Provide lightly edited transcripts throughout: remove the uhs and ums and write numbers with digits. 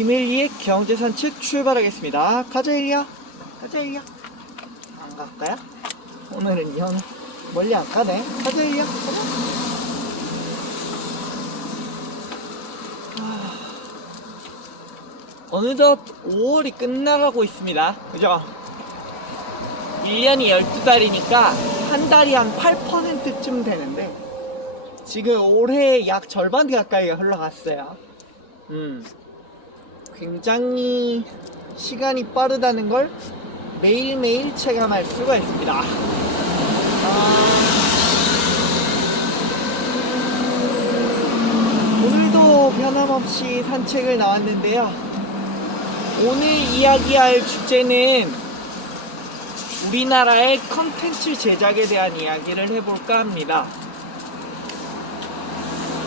김일리의 경제 산책 출발하겠습니다. 가자 일리야. 가자 일리야. 안 갈까요? 오늘은요 멀리 안 가네. 가자 일리야. 가자. 어느덧 5월이 끝나가고 있습니다. 그죠? 1년이 12달이니까 한 달이 한 8%쯤 되는데 지금 올해 약 절반 가까이가 흘러갔어요. 굉장히 시간이 빠르다는 걸 매일매일 체감할 수가 있습니다. 오늘도 변함없이 산책을 나왔는데요. 오늘 이야기할 주제는 우리나라의 컨텐츠 제작에 대한 이야기를 해볼까 합니다.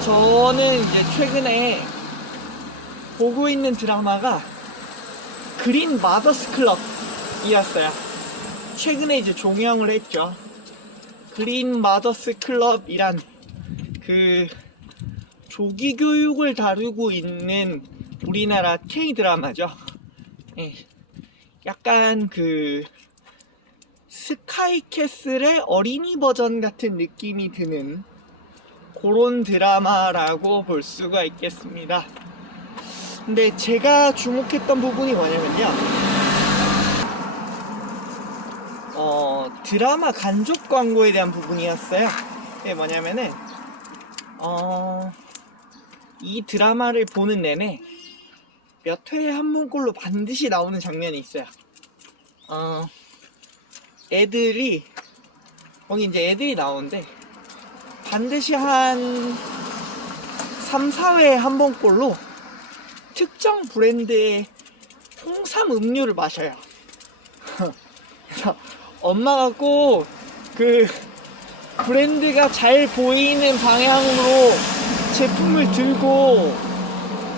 저는 이제 최근에 보고 있는 드라마가 그린 마더스 클럽이었어요. 최근에 이제 종영을 했죠. 그린 마더스 클럽이란 그 조기 교육을 다루고 있는 우리나라 K-드라마죠. 예. 약간 그 스카이캐슬의 어린이 버전 같은 느낌이 드는 그런 드라마라고 볼 수가 있겠습니다. 근데 제가 주목했던 부분이 뭐냐면요, 드라마 간접 광고에 대한 부분이었어요. 그게 뭐냐면은 이 드라마를 보는 내내 몇 회에 한 번꼴로 반드시 나오는 장면이 있어요. 애들이 거기 이제 애들이 나오는데 반드시 한 3, 4회에 한 번꼴로 특정 브랜드의 홍삼 음료를 마셔요. 그래서 엄마가 꼭 그 브랜드가 잘 보이는 방향으로 제품을 들고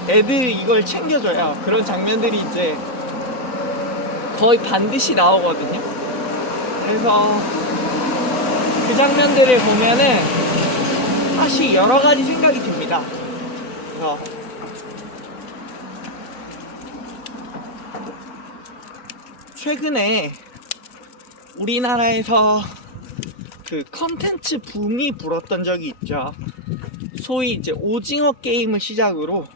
애들 이걸 챙겨줘요. 그런 장면들이 이제 거의 반드시 나오거든요. 그래서 그 장면들을 보면은 사실 여러 가지 생각이 듭니다. 그래서 최근에 우리나라에서 그 컨텐츠 붐이 불었던 적이 있죠. 소위 이제 오징어 게임을 시작으로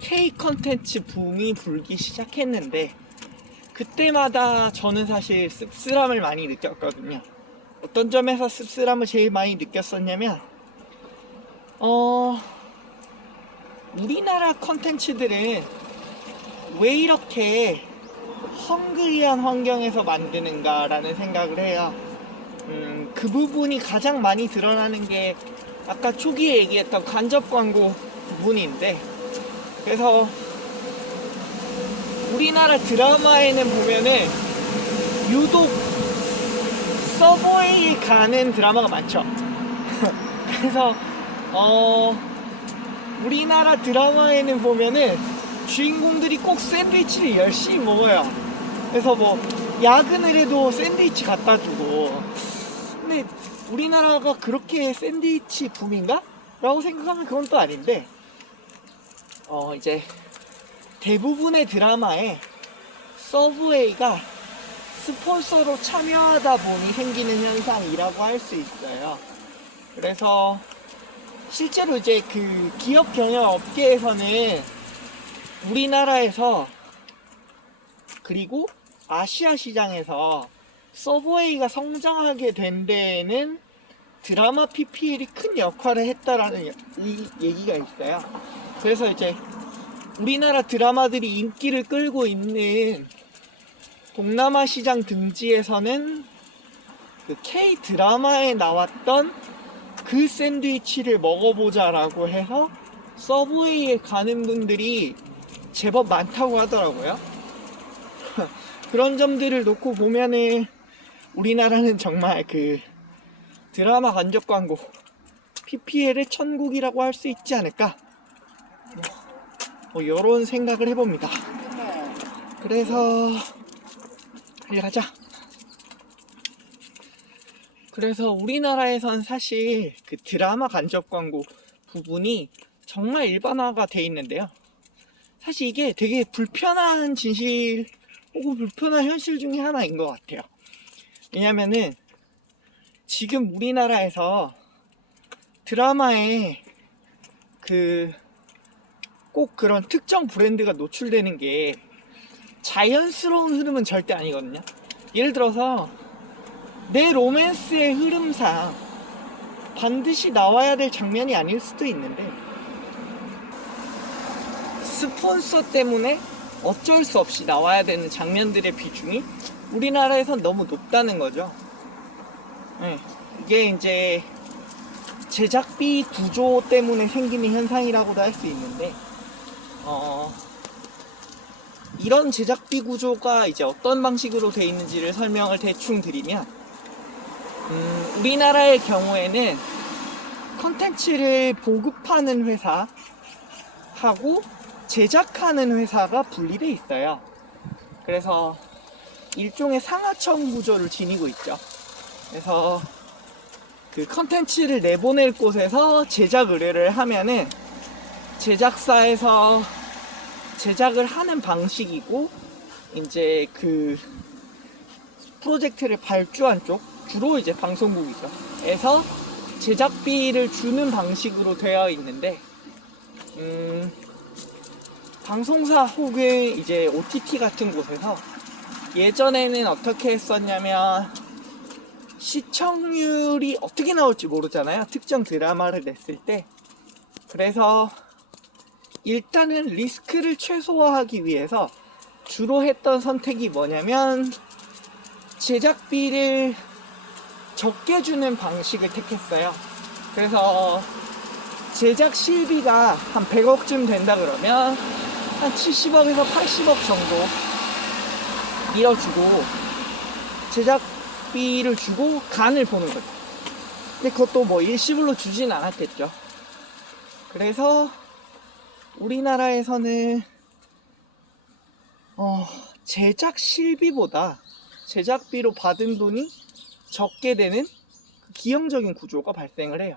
K 컨텐츠 붐이 불기 시작했는데 그때마다 저는 사실 씁쓸함을 많이 느꼈거든요. 어떤 점에서 씁쓸함을 제일 많이 느꼈었냐면 우리나라 컨텐츠들은 왜 이렇게 헝그리한 환경에서 만드는가 라는 생각을 해요. 그 부분이 가장 많이 드러나는 게 아까 초기에 얘기했던 간접 광고 부분인데, 그래서 우리나라 드라마에는 보면은 유독 서브웨이에 가는 드라마가 많죠. 그래서 우리나라 드라마에는 보면은 주인공들이 꼭 샌드위치를 열심히 먹어요. 그래서 뭐 야근을 해도 샌드위치 갖다 주고. 근데 우리나라가 그렇게 샌드위치 붐인가? 라고 생각하면 그건 또 아닌데, 이제 대부분의 드라마에 서브웨이가 스폰서로 참여하다 보니 생기는 현상이라고 할 수 있어요. 그래서 실제로 이제 그 기업 경영 업계에서는 우리나라에서 그리고 아시아 시장에서 서브웨이가 성장하게 된 데에는 드라마 PPL이 큰 역할을 했다라는 얘기가 있어요. 그래서 이제 우리나라 드라마들이 인기를 끌고 있는 동남아 시장 등지에서는 그 K 드라마에 나왔던 그 샌드위치를 먹어보자라고 해서 서브웨이에 가는 분들이 제법 많다고 하더라고요. 그런 점들을 놓고 보면은 우리나라는 정말 그 드라마 간접 광고 PPL의 천국이라고 할 수 있지 않을까, 뭐 이런 생각을 해봅니다. 그래서 빨리 가자. 그래서 우리나라에선 사실 그 드라마 간접 광고 부분이 정말 일반화가 돼 있는데요. 사실 이게 되게 불편한 진실 혹은 불편한 현실 중에 하나인 것 같아요. 왜냐면은 지금 우리나라에서 드라마에 꼭 그런 특정 브랜드가 노출되는 게 자연스러운 흐름은 절대 아니거든요. 예를 들어서 내 로맨스의 흐름상 반드시 나와야 될 장면이 아닐 수도 있는데 스폰서 때문에 어쩔 수 없이 나와야 되는 장면들의 비중이 우리나라에선 너무 높다는 거죠. 네, 이게 이제 제작비 구조 때문에 생기는 현상이라고도 할 수 있는데 이런 제작비 구조가 이제 어떤 방식으로 되어 있는지를 설명을 대충 드리면 우리나라의 경우에는 컨텐츠를 보급하는 회사하고 제작하는 회사가 분리되어 있어요. 그래서 일종의 상하청 구조를 지니고 있죠. 그래서 그 컨텐츠를 내보낼 곳에서 제작 의뢰를 하면은 제작사에서 제작을 하는 방식이고 이제 그 프로젝트를 발주한 쪽 주로 이제 방송국이죠. 에서 제작비를 주는 방식으로 되어 있는데 방송사 혹은 이제 OTT 같은 곳에서 예전에는 어떻게 했었냐면 시청률이 어떻게 나올지 모르잖아요. 특정 드라마를 냈을 때. 그래서 일단은 리스크를 최소화하기 위해서 주로 했던 선택이 뭐냐면 제작비를 적게 주는 방식을 택했어요. 그래서 제작 실비가 한 100억쯤 된다 그러면 한 70억에서 80억 정도 밀어주고 제작비를 주고 간을 보는 거죠. 근데 그것도 뭐 일시불로 주진 않았겠죠. 그래서 우리나라에서는 제작 실비보다 제작비로 받은 돈이 적게 되는 기형적인 구조가 발생을 해요.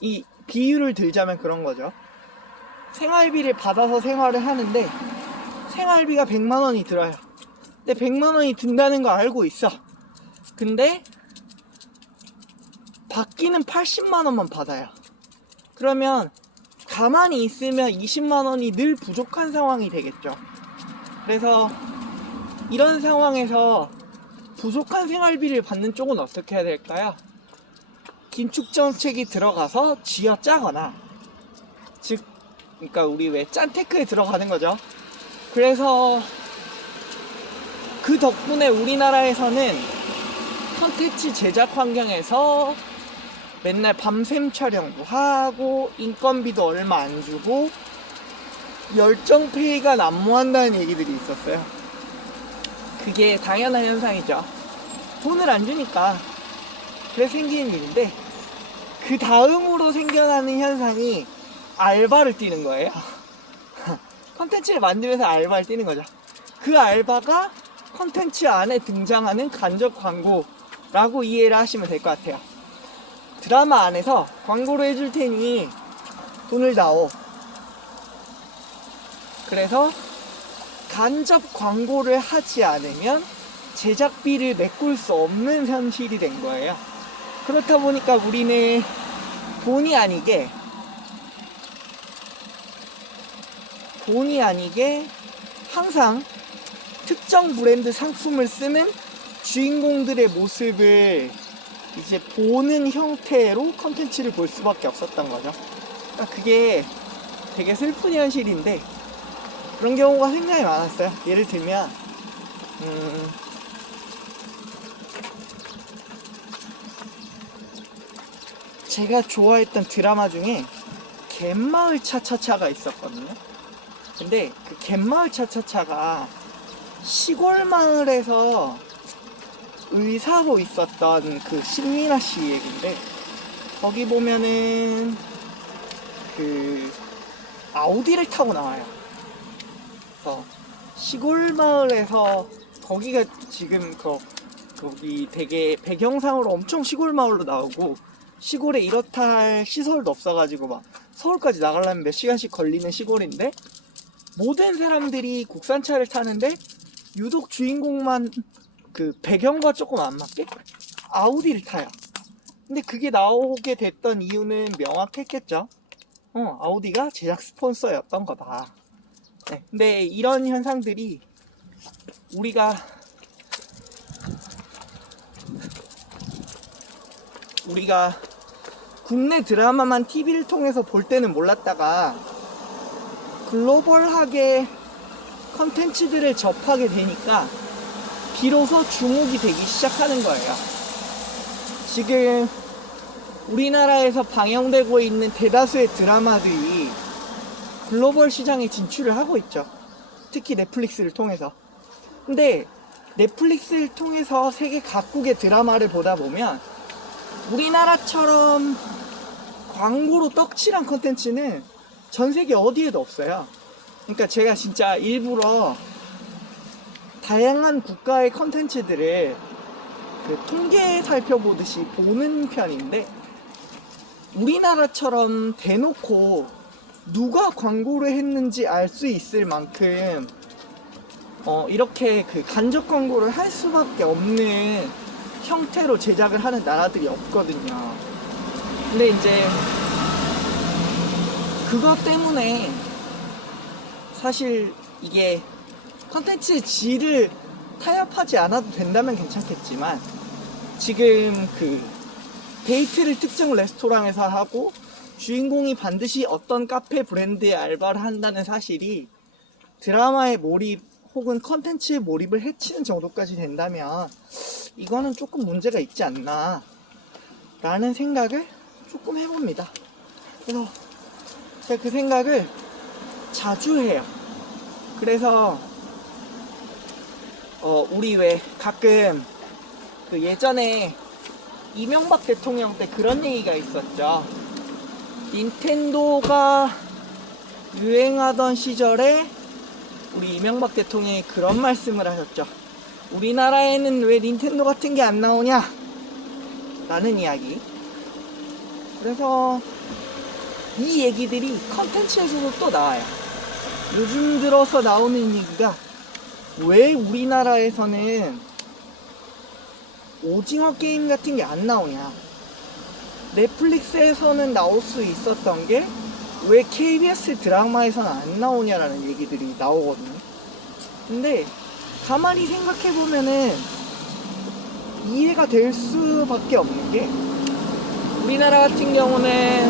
이 비유를 들자면 그런 거죠. 생활비를 받아서 생활을 하는데 생활비가 100만 원이 들어요. 근데 100만 원이 든다는 거 알고 있어. 근데 받기는 80만 원만 받아요. 그러면 가만히 있으면 20만 원이 늘 부족한 상황이 되겠죠. 그래서 이런 상황에서 부족한 생활비를 받는 쪽은 어떻게 해야 될까요? 긴축 정책이 들어가서 쥐어짜거나, 즉, 그러니까 우리 왜 짠테크에 들어가는 거죠. 그래서 그 덕분에 우리나라에서는 컨텐츠 제작 환경에서 맨날 밤샘 촬영도 하고 인건비도 얼마 안 주고 열정페이가 난무한다는 얘기들이 있었어요. 그게 당연한 현상이죠. 돈을 안 주니까 그래서 생기는 일인데 그 다음으로 생겨나는 현상이 알바를 뛰는 거예요. 컨텐츠를 만들면서 알바를 뛰는 거죠. 그 알바가 컨텐츠 안에 등장하는 간접 광고라고 이해를 하시면 될 것 같아요. 드라마 안에서 광고를 해줄 테니 돈을 다오. 그래서 간접 광고를 하지 않으면 제작비를 메꿀 수 없는 현실이 된 거예요. 그렇다 보니까 우리는 본의 아니게 항상 특정 브랜드 상품을 쓰는 주인공들의 모습을 이제 보는 형태로 컨텐츠를 볼 수밖에 없었던 거죠. 그러니까 그게 되게 슬픈 현실인데 그런 경우가 굉장히 많았어요. 예를 들면 제가 좋아했던 드라마 중에 갯마을 차차차가 있었거든요. 근데 그 갯마을 차차차가 시골 마을에서 의사로 있었던 그 신민아 씨 얘기인데 거기 보면은 그 아우디를 타고 나와요. 그래서 시골 마을에서 거기가 지금 거기 되게 배경상으로 엄청 시골 마을로 나오고 시골에 이렇다 할 시설도 없어가지고 막 서울까지 나가려면 몇 시간씩 걸리는 시골인데 모든 사람들이 국산차를 타는데 유독 주인공만 그 배경과 조금 안 맞게 아우디를 타요. 근데 그게 나오게 됐던 이유는 명확했겠죠. 아우디가 제작 스폰서였던 거다. 네, 근데 이런 현상들이 우리가 국내 드라마만 TV를 통해서 볼 때는 몰랐다가 글로벌하게 컨텐츠들을 접하게 되니까 비로소 주목이 되기 시작하는 거예요. 지금 우리나라에서 방영되고 있는 대다수의 드라마들이 글로벌 시장에 진출을 하고 있죠. 특히 넷플릭스를 통해서. 근데 넷플릭스를 통해서 세계 각국의 드라마를 보다 보면 우리나라처럼 광고로 떡칠한 컨텐츠는 전 세계 어디에도 없어요. 그러니까 제가 진짜 일부러 다양한 국가의 컨텐츠들을 그 통계 살펴보듯이 보는 편인데 우리나라처럼 대놓고 누가 광고를 했는지 알 수 있을 만큼 이렇게 그 간접 광고를 할 수밖에 없는 형태로 제작을 하는 나라들이 없거든요. 근데 이제 그것 때문에 사실 이게 컨텐츠 질을 타협하지 않아도 된다면 괜찮겠지만 지금 그 데이트를 특정 레스토랑에서 하고 주인공이 반드시 어떤 카페 브랜드의 알바를 한다는 사실이 드라마의 몰입 혹은 컨텐츠의 몰입을 해치는 정도까지 된다면 이거는 조금 문제가 있지 않나 라는 생각을 조금 해봅니다. 그래서 제가 그 생각을 자주 해요. 그래서 우리 왜 가끔 그 예전에 이명박 대통령 때 그런 얘기가 있었죠. 닌텐도가 유행하던 시절에 우리 이명박 대통령이 그런 말씀을 하셨죠. 우리나라에는 왜 닌텐도 같은 게 안 나오냐? 라는 이야기. 그래서 이 얘기들이 컨텐츠에서도 또 나와요. 요즘 들어서 나오는 얘기가 왜 우리나라에서는 오징어 게임 같은 게 안 나오냐. 넷플릭스에서는 나올 수 있었던 게 왜 KBS 드라마에서는 안 나오냐라는 얘기들이 나오거든요. 근데 가만히 생각해보면은 이해가 될 수밖에 없는 게 우리나라 같은 경우는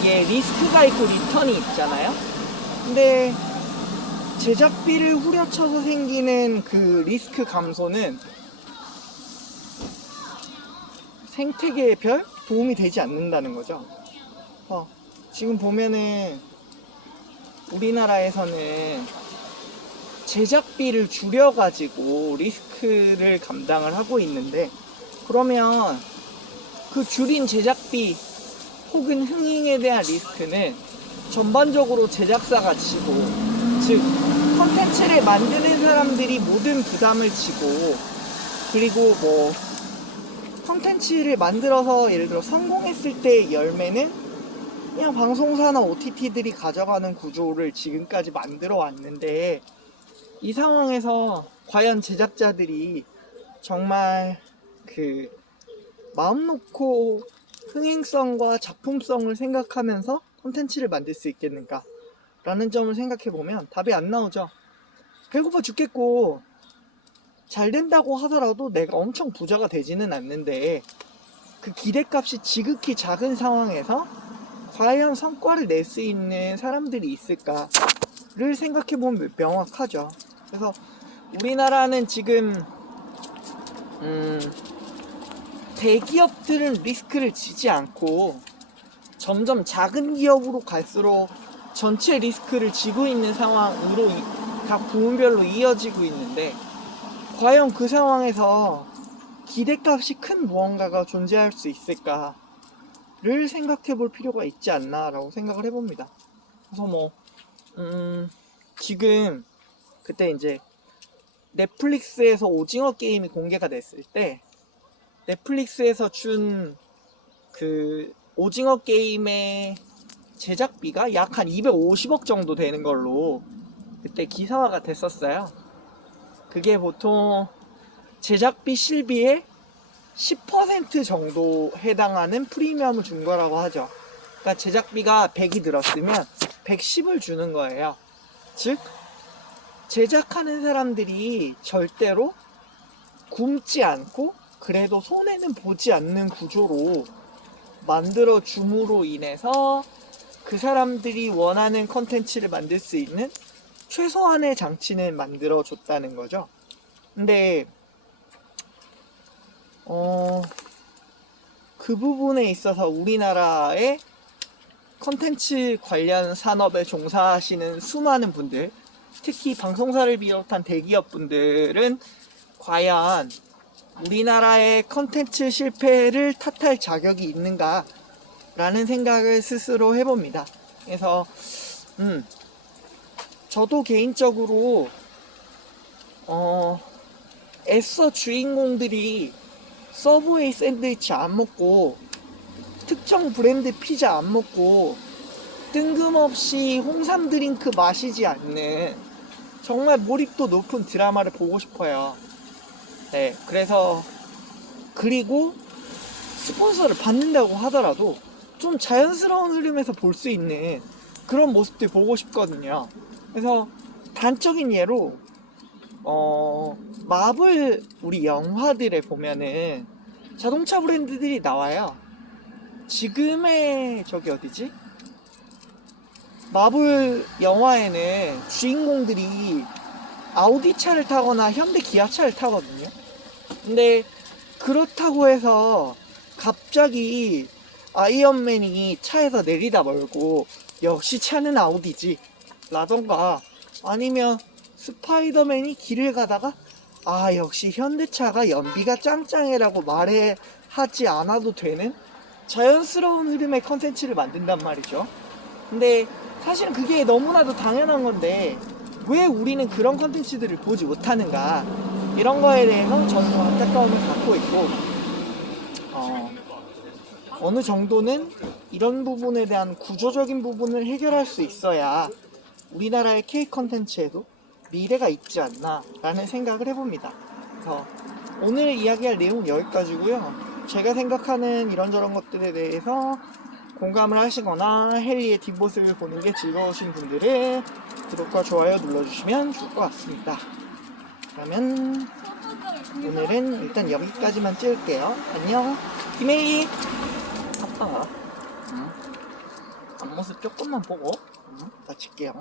이게 리스크가 있고 리턴이 있잖아요. 근데 제작비를 후려쳐서 생기는 그 리스크 감소는 생태계에 별 도움이 되지 않는다는 거죠. 지금 보면은 우리나라에서는 제작비를 줄여가지고 리스크를 감당을 하고 있는데 그러면 그 줄인 제작비 혹은 흥행에 대한 리스크는 전반적으로 제작사가 지고 즉 컨텐츠를 만드는 사람들이 모든 부담을 지고 그리고 뭐 컨텐츠를 만들어서 예를 들어 성공했을 때의 열매는 그냥 방송사나 OTT들이 가져가는 구조를 지금까지 만들어 왔는데 이 상황에서 과연 제작자들이 정말 그 마음 놓고 흥행성과 작품성을 생각하면서 콘텐츠를 만들 수 있겠는가 라는 점을 생각해보면 답이 안 나오죠. 배고파 죽겠고 잘 된다고 하더라도 내가 엄청 부자가 되지는 않는데 그 기대값이 지극히 작은 상황에서 과연 성과를 낼 수 있는 사람들이 있을까를 생각해보면 명확하죠. 그래서 우리나라는 지금 대기업들은 리스크를 지지 않고 점점 작은 기업으로 갈수록 전체 리스크를 지고 있는 상황으로 각 부문별로 이어지고 있는데 과연 그 상황에서 기대값이 큰 무언가가 존재할 수 있을까를 생각해 볼 필요가 있지 않나 라고 생각을 해봅니다. 그래서 지금 그때 이제 넷플릭스에서 오징어 게임이 공개가 됐을 때 넷플릭스에서 준 그 오징어 게임의 제작비가 약 한 250억 정도 되는 걸로 그때 기사화가 됐었어요. 그게 보통 제작비 실비의 10% 정도 해당하는 프리미엄을 준 거라고 하죠. 그러니까 제작비가 100이 들었으면 110을 주는 거예요. 즉 제작하는 사람들이 절대로 굶지 않고 그래도 손해는 보지 않는 구조로 만들어 줌으로 인해서 그 사람들이 원하는 컨텐츠를 만들 수 있는 최소한의 장치는 만들어 줬다는 거죠. 근데 그 부분에 있어서 우리나라의 컨텐츠 관련 산업에 종사하시는 수많은 분들, 특히 방송사를 비롯한 대기업 분들은 과연 우리나라의 컨텐츠 실패를 탓할 자격이 있는가 라는 생각을 스스로 해봅니다. 그래서 저도 개인적으로 애써 주인공들이 서브웨이 샌드위치 안 먹고 특정 브랜드 피자 안 먹고 뜬금없이 홍삼 드링크 마시지 않는 정말 몰입도 높은 드라마를 보고 싶어요. 네, 그래서 그리고 스폰서를 받는다고 하더라도 좀 자연스러운 흐름에서 볼 수 있는 그런 모습들 보고 싶거든요. 그래서 단적인 예로 마블 우리 영화들에 보면은 자동차 브랜드들이 나와요. 지금의 저기 어디지? 마블 영화에는 주인공들이 아우디 차를 타거나 현대 기아차를 타거든요. 근데 그렇다고 해서 갑자기 아이언맨이 차에서 내리다 말고 역시 차는 아우디지 라던가, 아니면 스파이더맨이 길을 가다가 아 역시 현대차가 연비가 짱짱해라고 하지 않아도 되는 자연스러운 흐름의 컨텐츠를 만든단 말이죠. 근데 사실은 그게 너무나도 당연한 건데 왜 우리는 그런 컨텐츠들을 보지 못하는가, 이런 거에 대해서 저는 안타까움을 갖고 있고, 어느 정도는 이런 부분에 대한 구조적인 부분을 해결할 수 있어야 우리나라의 K 컨텐츠에도 미래가 있지 않나 라는 생각을 해봅니다. 그래서 오늘 이야기할 내용은 여기까지고요. 제가 생각하는 이런저런 것들에 대해서 공감을 하시거나 헨리의 뒷모습을 보는 게 즐거우신 분들은 구독과 좋아요 눌러주시면 좋을 것 같습니다. 그러면 오늘은 일단 여기까지만 찍을게요. 안녕. 김혜리 아빠가 앞모습 조금만 보고 마칠게요.